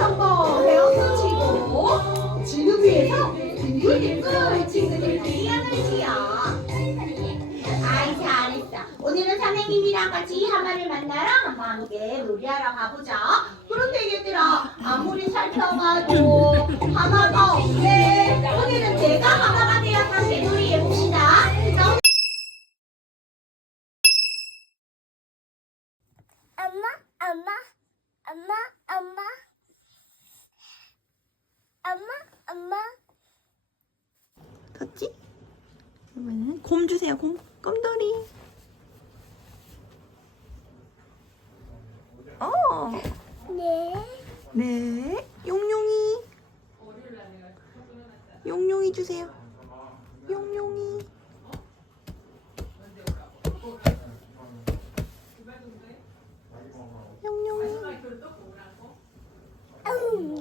한번 헤어스치고 지금 위에서 둥글둥글 친구들끼리 하늘지요 아이 잘했어. 오늘은 선생님이랑 같이 하마를 만나러 함께 놀이하러 가보자 그런데 얘들아 아무리 살펴봐도 하마가 없네. 오늘은 내가 하마가 되어서 개놀이 해봅시다 자, 엄마, 엄마, 엄마, 엄마, 엄마, 엄마. 됐지? 그러면은 곰 주세요. 곰. 곰돌이. 어. 네. 네. 용용이. 용용이 주세요.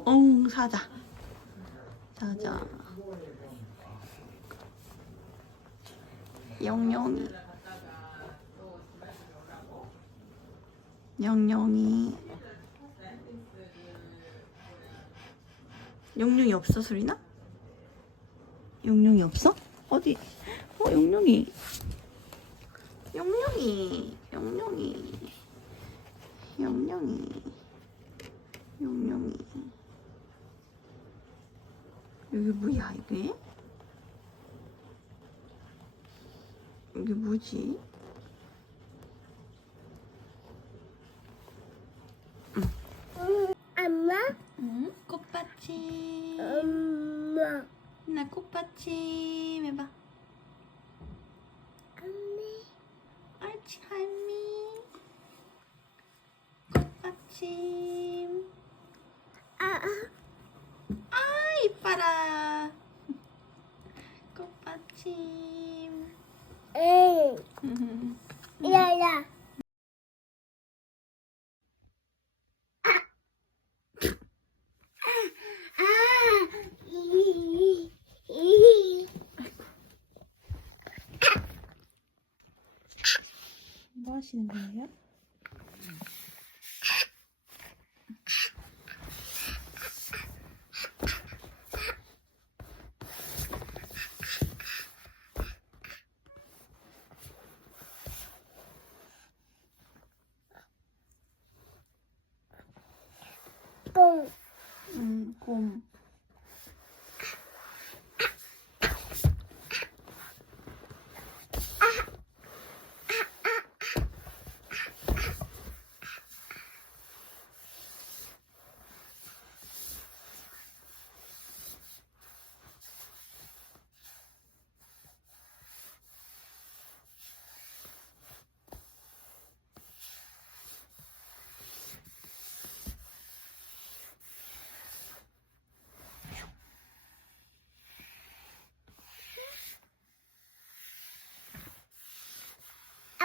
응, 사자. 사자. 영영이. 영영이. 용룡이 없어, 수리나? 용룡이 없어? 어디? 어, 용룡이. 용룡이. 용룡이. 용룡이. 용룡이. 여기 뭐야, 이게? 이게 뭐지? 엄마, 응? 꽃받침. 엄마, 나 꽃받침 해봐. 엄마. 옳지, 할미. 꽃받침. Ai, para compartilhar. Ei.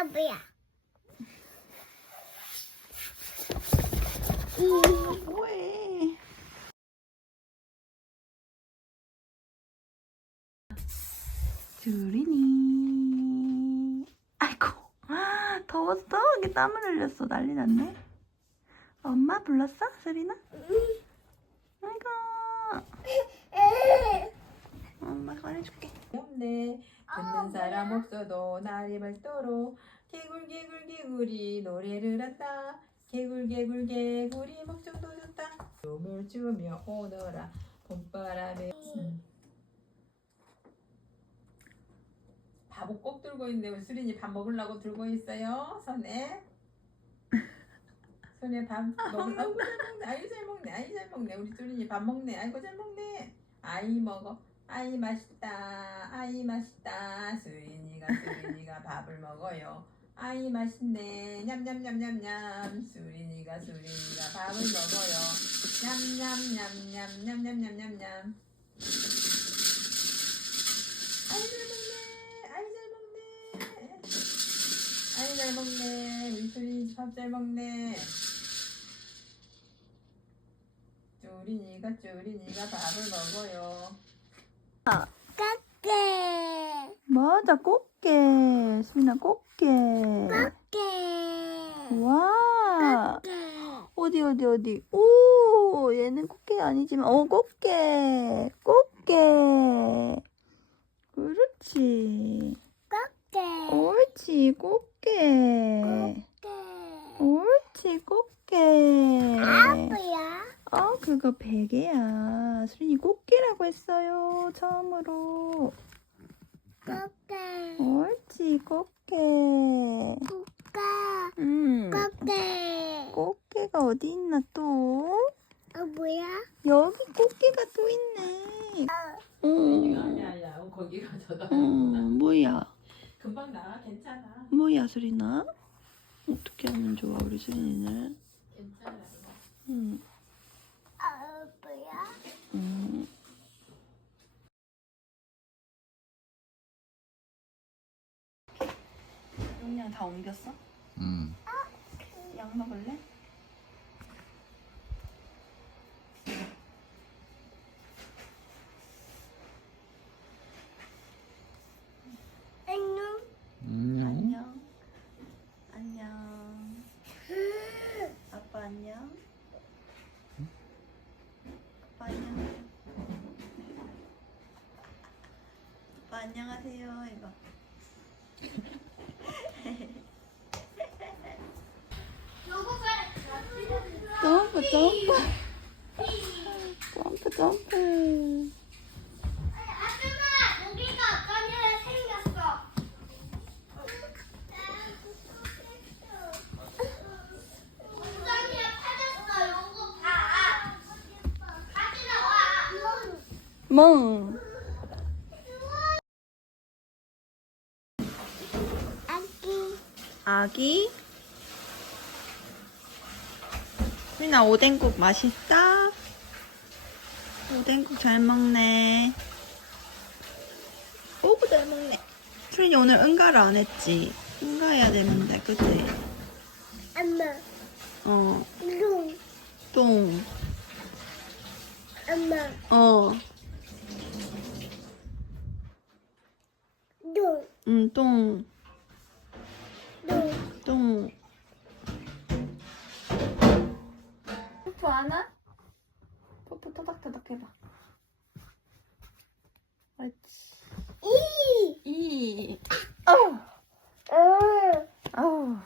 아빠야. 뭐해? 주린이. 아이고, 더웠어? 이게 땀을 흘렸어. 난리 났네. 엄마 불렀어? 수리나? 아이고. 엄마 꺼내줄게. 없네 듣는 사람 없어도 날이 밝도록 개굴 개굴 개굴이 노래를 한다. 개굴 개굴 개굴이 목청도 좋다. 춤을 추며 오너라 봄바람에. 음. 밥을 꼭 들고 있는데 우리 수린이 밥 먹으려고 들고 있어요? 손에? 손에 밥 먹. 아이고. 잘 먹네 아이 잘 먹네 아이 잘 먹네. 우리 수린이 밥 먹네. 아이고 잘 먹네. 아이 먹어 아이 맛있다 아이 맛있다 수린이가 수린이가 밥을 먹어요 아이 맛있네 냠냠냠냠냠 수린이가 수린이가 밥을 먹어요 냠냠냠냠냠냠냠냠냠 아이 잘 먹네 아이 잘 먹네 아이 잘 먹네 우리 수린이 밥 잘 먹네 쭈린이가 쭈린이가 밥을 먹어요 까깨. 맞아, 꽃게. 수민아, 꽃게. 까깨. 와. 까깨. 어디, 어디, 어디. 오, 얘는 꽃게 아니지만, 어, 꽃게. 꽃게. 그렇지. 까깨. 옳지, 꽃게. 까깨. 옳지, 꽃게. 아빠야. 어, 그거 베개야. 수린이 꽃게라고 했어요, 처음으로. 까깨. 옳지, 꽃게. 꾸까. 음. 까깨. 꽃게가 어디 있나 또? 어 뭐야? 여기 꽃게가 또 있네. 응. 아니야 아니야 어, 거기가 저다 응, 뭐야? 금방 나와 괜찮아 뭐야, 수린아? 어떻게 하면 좋아, 우리 수린이는? 괜찮아. 어 응. 용량 다 옮겼어? 음. 약 먹을래? 안녕. 안녕. 안녕. 아빠 안녕. 아빠 안녕. 아빠 안녕하세요. 이거. 점프 점프. 점프 점프. 멍. 아기. 아기. 수민아 오뎅국 맛있다. 오뎅국 잘 먹네. 오구 잘 먹네. 수민이 오늘 응가를 안 했지? 응가해야 되는데, 그치? 엄마. 어, 룽. 똥. 엄마. 어, 룽. 응, 똥. 룽. 똥. 뽀뽀 안 와? 뽀뽀 토닥토닥 해봐. 옳지. 이. 이. 어우. 응. 어우.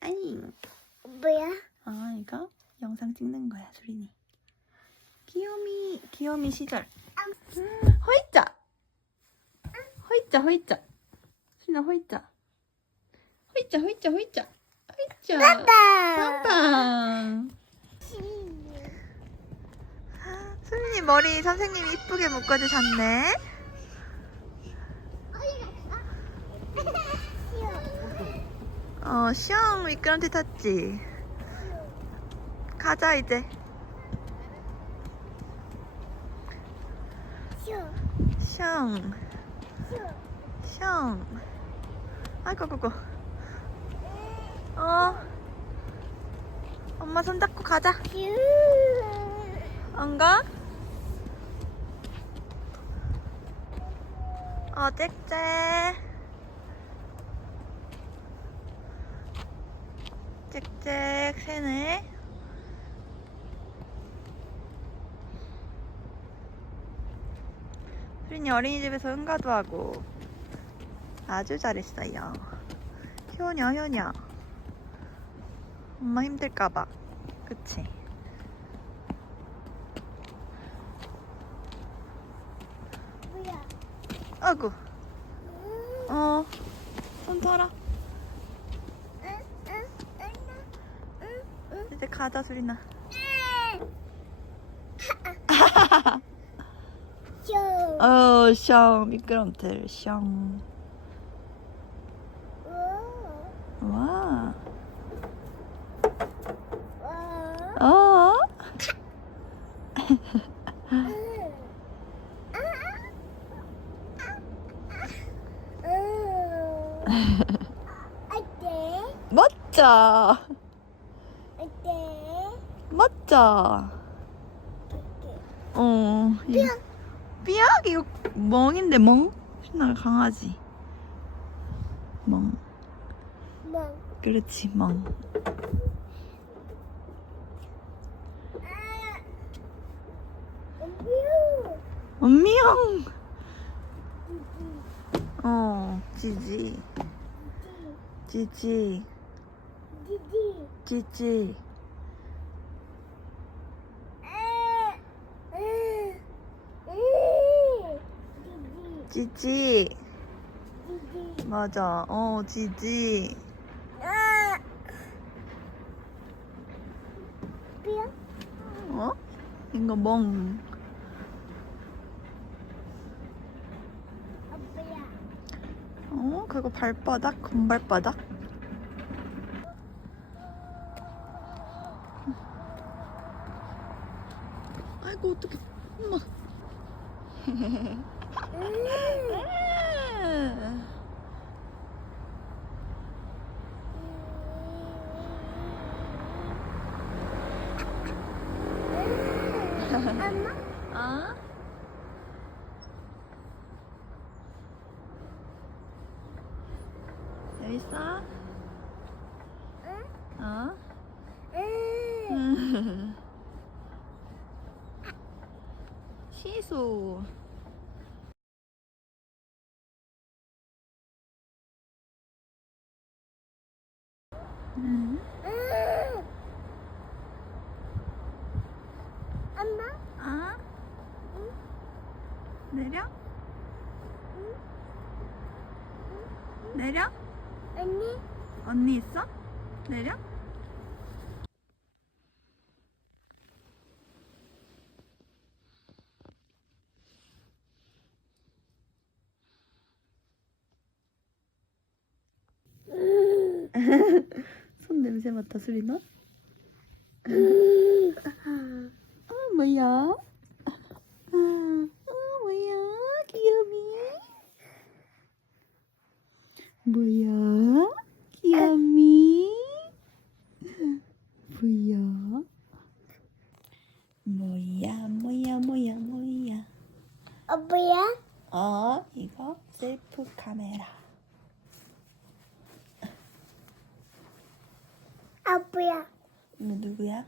아니. 뭐야? 아, 이거 영상 찍는 거야, 수린이. 귀요미, 귀요미 시절. 음, 허이짜! 허이짜, 허이짜. 수린아, 허이짜. 허이짜, 허이짜. 허이짜. 아빠. 빵빵. 수린이 머리 선생님이 이쁘게 묶어주셨네. 어, 시험 미끄럼틀 탔지? 가자, 이제. 쉬어. 시험. 아이고, 아이고, 아이고. 어. 엄마 손잡고 가자. 안 가? 어, 짹짹. 짹짹, 새네. 수린이 어린이집에서 응가도 하고 아주 잘했어요. 효녀, 효녀. 엄마 힘들까봐. 그치? 뭐야? 아이고. 어, 손 털어. 이제 가자. 쉬어. 어, 샹, 미끄럼틀, 샹. 오. 와. 와. 어? 어때? 멋져. 어때? 멋져. 어. 이- 삐약 이거 멍인데 멍? 신나 강아지. 멍. 멍. 그렇지 멍. 뮤. 엄미형. 어 지지 지지 디디. 지지. 맞아. 어 지지. 어? 이거 멍. 어? 그거 발바닥? 금발바닥? 아이고 어떡해. 엄마. 엄 마. 아? 재밌어? 어? 에. 시소 엄마. 아? 내려? 내려? 언니. 언니 있어? 내려? 손 냄새 맡아 수리나? 어 뭐야? 어 뭐야 귀염이? 뭐야 귀염이? 뭐야? 뭐야 뭐야 뭐야 뭐야? 아빠야. 어 이거 셀프 카메라. 아빠야. 이거 누구야?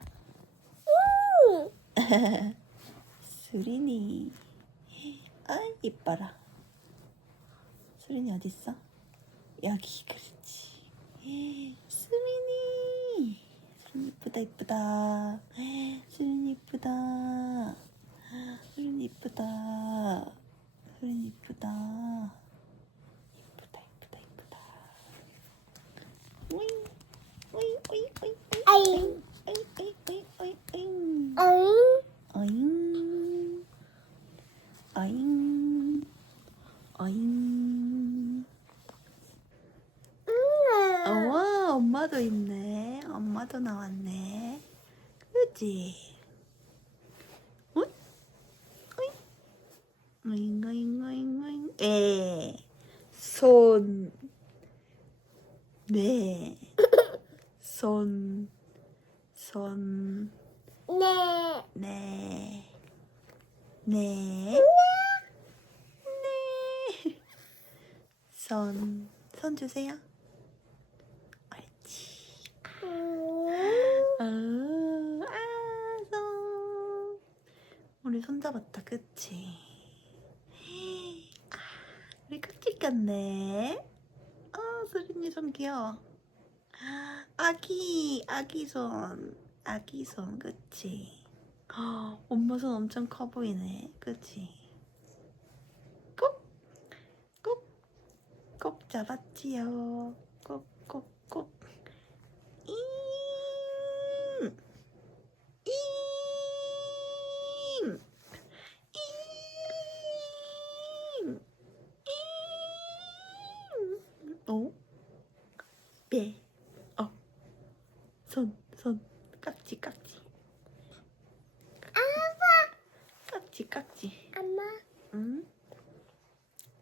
음. 수린이. 아 이뻐라. 수린이 어디 있어? 여기 그렇지. 수린이. 수린이 이쁘다 이쁘다. 수린이 이쁘다. 수린이 이쁘다. 수린이. 이쁘다 이쁘다 이쁘다. 오잉 오잉 오잉 오잉 아잉. 아잉. 어잉 어잉 어잉 음. 어와 엄마도 있네 엄마도 나왔네 그지 어잉 어잉 어잉 어잉 어잉 에손 네. 손, 손, 네. 네, 네, 네. 손, 손 주세요. 옳지. 음. 어, 아, 손. 우리 손 잡았다, 그치? 아, 우리 깍지 꼈 네. 아, 수린이 손 귀여워. 아기, 아기 손. 아기 손, 그치? 아, 엄마 손 엄청 커 보이네, 그치? 꼭, 꼭, 꼭 잡았지요. 깍지 깍지. 엄마. 응?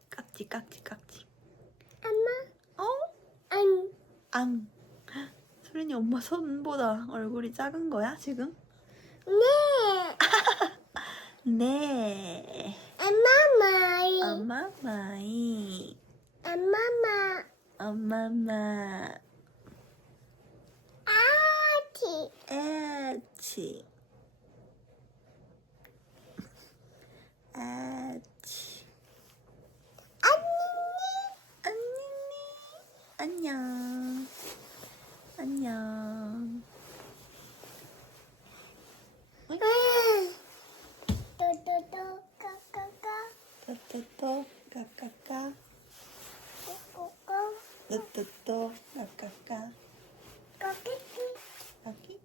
깍지 깍지 깍지. 엄마. 어? 앙. 앙. 소린이 엄마 손보다 얼굴이 작은 거야 지금? 네네. 네. 엄마 마이. 엄마 마이. 엄마 마. 엄마 마. 아치. 아치. 언니 안녕 안녕 또또또 까까까 또또또 까까까 꼬꼬 또또또 까까까 꼬끼끼 까끼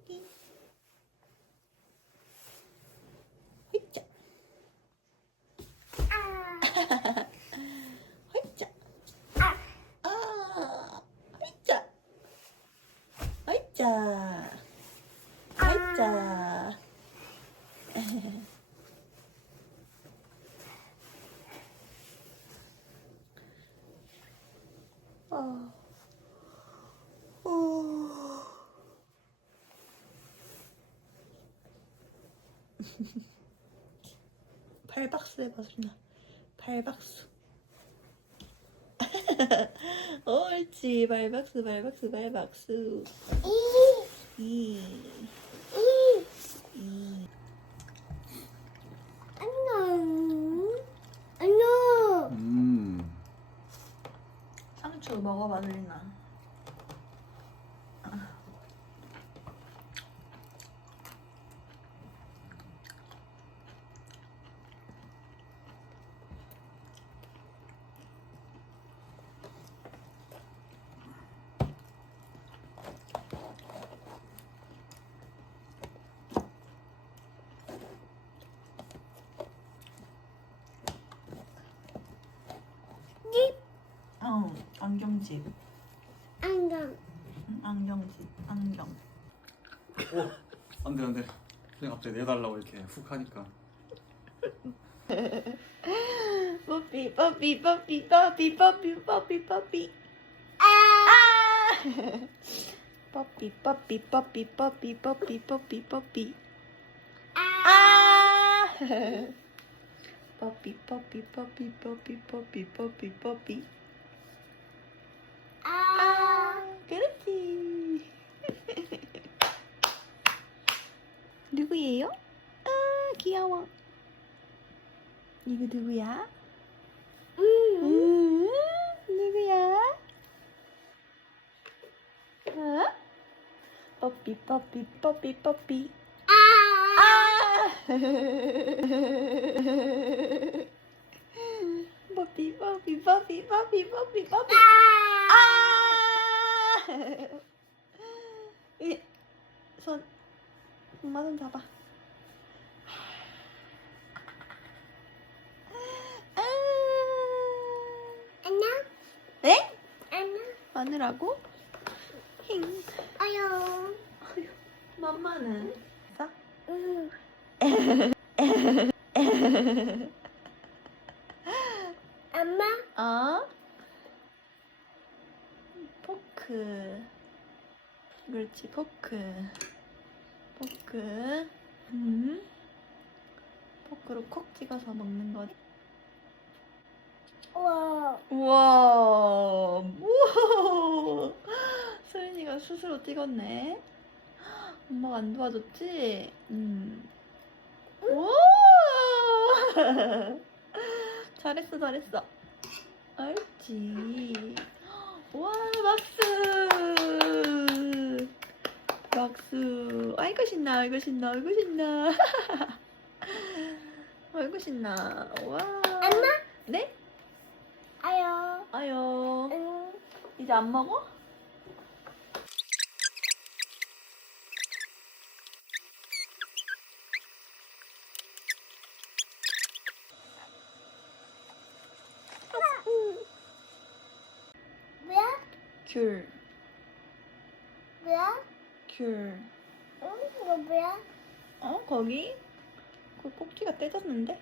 어. 어. 발박수 해봐 소리나 발박수 옳지 발박수 발박수 발박수 이. 이 이. 이. 안녕. 안녕. 음. 상추 먹어봐 소리나 집. 어 안경집. 응, 안경집 안경 오, 안돼 안돼. 그냥 갑자기 내달라고 이렇게 훅 하니까. 뽀삐 뽀삐 뽀삐 뽀삐 뽀삐 뽀삐 뽀삐 아. 뽀삐 뽀삐 뽀삐 뽀삐 뽀삐 뽀삐 뽀삐 아. 아 뽀삐 뽀삐 뽀삐 뽀삐 뽀삐 뽀삐 뽀삐 아. 그렇지 누구예요? 아 귀여워 이거 누구야? 음. 음, 누구야? 어? 뽀삐 뽀삐 뽀삐 뽀삐 아. 아! 뽀삐 뽀삐 뽀삐 뽀삐 뽀삐 뽀삐 아! 이, 손 엄마 손 잡아 아! 안녕. 네? 안녕. 마늘하고 힝 아유. 맘마는 자 음. 엄마. 어? 포크. 그렇지, 포크. 포크. 음. 포크로 콕 찍어서 먹는 거. 우와. 우와. 우와. 소연이가 스스로 찍었네. 엄마가 안 도와줬지? 음. 우와. 잘했어, 잘했어. 옳지. 와, 박수! 아이고, 신나, 아이고, 신나, 아이고, 신나. 아이고, 신나. 와. 엄마. 네? 아유. 아유. 응. 이제 안 먹어? 뭐야? 귤, 뭐야? 떼졌는데?